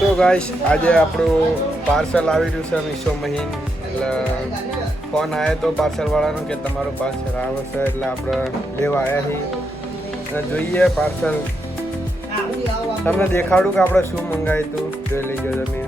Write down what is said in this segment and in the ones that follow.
તો ગાઈસ આજે આપણું પાર્સલ આવી રહ્યું છે મીશો મહીન એટલે ફોન આવ્યો તો પાર્સલવાળાનો કે તમારું પાર્સલ આવે છે એટલે આપણે લેવા આવ્યા છીએ અને જોઈએ પાર્સલ તમને દેખાડું કે આપણે શું મંગાવ્યું હતું જોઈ લેજો તમે.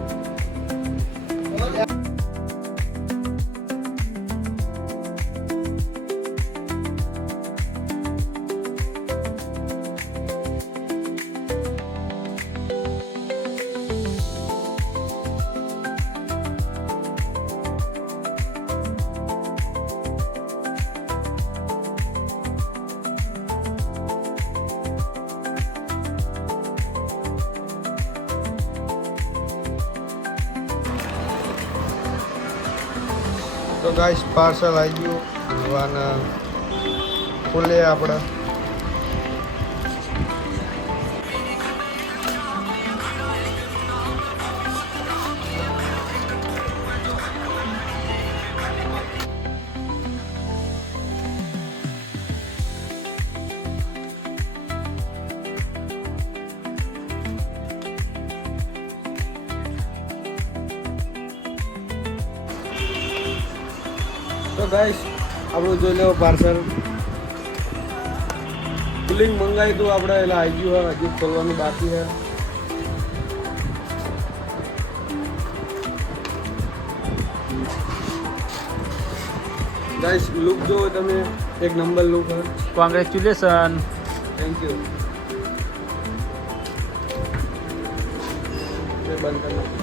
તો ગાઈસ પાર્સલ આવી ગયું હવાના ખુલે આપણે તો ગાઈસ આપણું જોઈ લેવો પાર્સલ કુલિંગ મંગાવ્યું હતું આપણે એટલે આવી ગયું હોય હજી ખોલવાનું બાકી છે. ગાઈસ લુક જો તમે એક નંબર લુક છે. કોંગ્રેચ્યુલેશન. Thank you. બંધ કરી નાખો.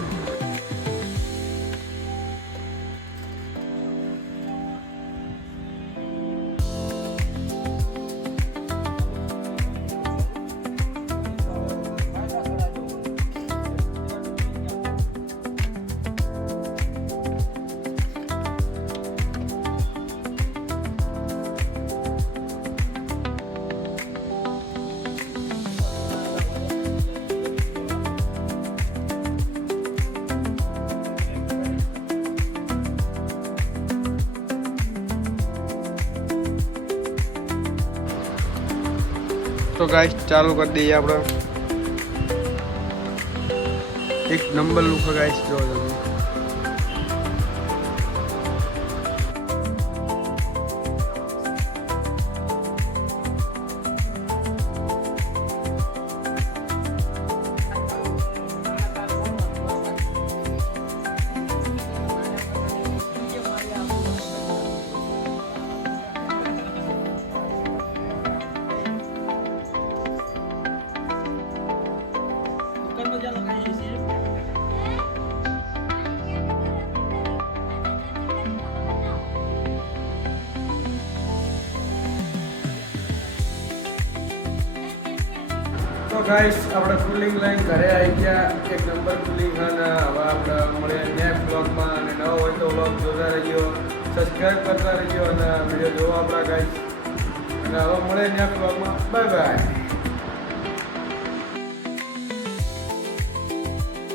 તો ગાઈસ ચાલુ કરી દઈએ આપણે. એક નંબર લુક ગાઈસ જો તમે. તો ગાઈસ આપણે કુલિંગ લાઈન ઘરે આવી ગયા. એક નંબર કુલિંગ અને હવે આપણે મળે નેક્સ્ટ વ્લોગમાં. અને નવો હોય તો વ્લોગ જોતા રહીજો, સબસ્ક્રાઈબ કરતા રહીજો અને વિડીયો જોવા આપણા ગાઈસ. અને હવે મળે નેક્સ્ટ વ્લોગમાં. Bye bye.